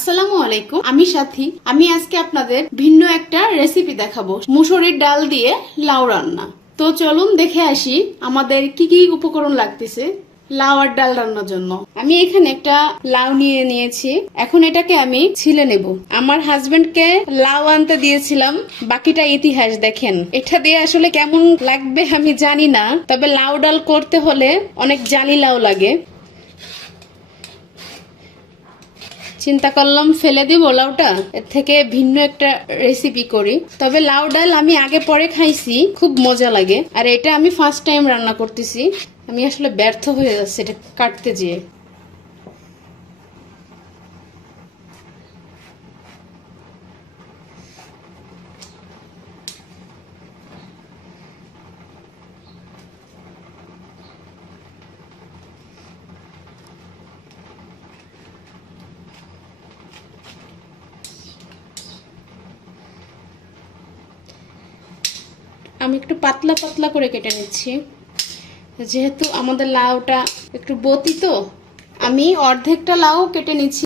আসসালামু আলাইকুম, আমি সাথী। আমি আজকে আপনাদের ভিন্ন একটা রেসিপি দেখাবো, মুসুরির ডাল দিয়ে লাউ রান্না। তো চলুন দেখে আসি আমাদের কি কি উপকরণ লাগতেছে লাউ আর ডাল রান্নার জন্য। আমি এখানে একটা লাউ নিয়ে নিয়েছি, এখন এটাকে আমি ছিলে নেব। আমার হাজবেন্ডকে লাউ আনতে দিয়েছিলাম, বাকিটা ইতিহাস দেখেন। এটা দিয়ে আসলে কেমন লাগবে আমি জানি না, তবে লাউ ডাল করতে হলে অনেক জালি লাউ লাগে। চিন্তা করলাম ফেলে দিব লাউটা, এর থেকে ভিন্ন একটা রেসিপি করি। তবে লাউ ডাল আমি আগে পরে খাইছি, খুব মজা লাগে। আর এটা আমি ফার্স্ট টাইম রান্না করতেছি, আমি আসলে ব্যর্থ হয়ে যাচ্ছে এটা কাটতে যেয়ে। আমি একটু পাতলা পাতলা করে কেটে নিচ্ছি, যেহেতু আমাদের লাউটা একটু বতি, তো আমি অর্ধেকটা লাউ কেটে নিচ্ছি।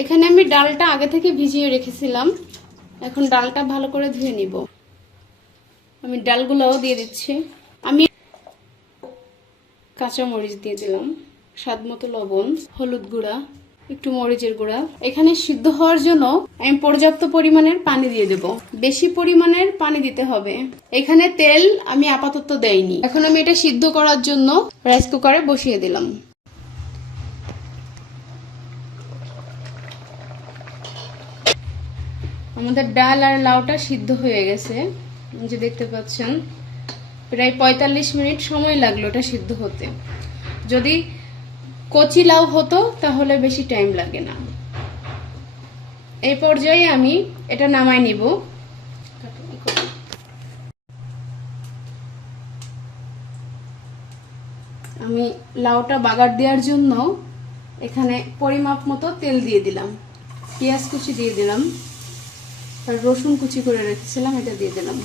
এখানে আমি ডালটা আগে থেকে ভিজিয়ে রেখেছিলাম, এখন ডালটা ভালো করে ধুয়ে নিব। আমি ডালগুলোও দিয়ে দিচ্ছি। আমি কাঁচা মরিচ দিয়ে দিলাম, স্বাদ মতো লবণ, হলুদ গুঁড়া, একটু মরিচের গুঁড়া। এখানে সিদ্ধ হওয়ার জন্য আমি পর্যাপ্ত পরিমাণের পানি দিয়ে দেব, বেশি পরিমাণের পানি দিতে হবে। এখানে তেল আমি আপাতত দেইনি। এখন আমি এটা সিদ্ধ করার জন্য রাইস কুকারে বসিয়ে দিলাম। আমাদের ডাল আর লাউটা সিদ্ধ হয়ে গেছে, যে দেখতে পাচ্ছেন প্রায় 45 মিনিট সময় লাগলো এটা সিদ্ধ হতে। যদি কচি লাউ হতো তাহলে বেশি টাইম লাগে না। এই পর্যায়ে আমি এটা নামাই নিব। আমি লাউটা বাগার দেওয়ার জন্য এখানে পরিমাপ মতো তেল দিয়ে দিলাম, পেঁয়াজ কুচি দিয়ে দিলাম, আর রসুন কুচি করে রেখেছিলাম এটা দিয়ে দিলাম।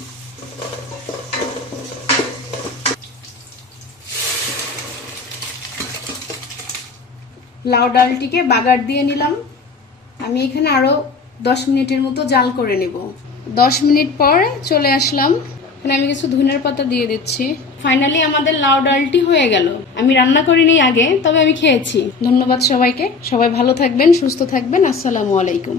লাউ ডালটিকে বাগার দিয়ে নিলাম। আমি এখানে আরো 10 মিনিটের মতো জাল করে নেব। 10 মিনিট পর চলে আসলাম, এখানে আমি কিছু ধনিয়ার পাতা দিয়ে দিচ্ছি। ফাইনালি আমাদের লাউ ডালটি হয়ে গেল। আমি রান্না করিনি আগে, তবে আমি খেয়েছি। ধন্যবাদ সবাইকে, সবাই ভালো থাকবেন, সুস্থ থাকবেন। আসসালামু আলাইকুম।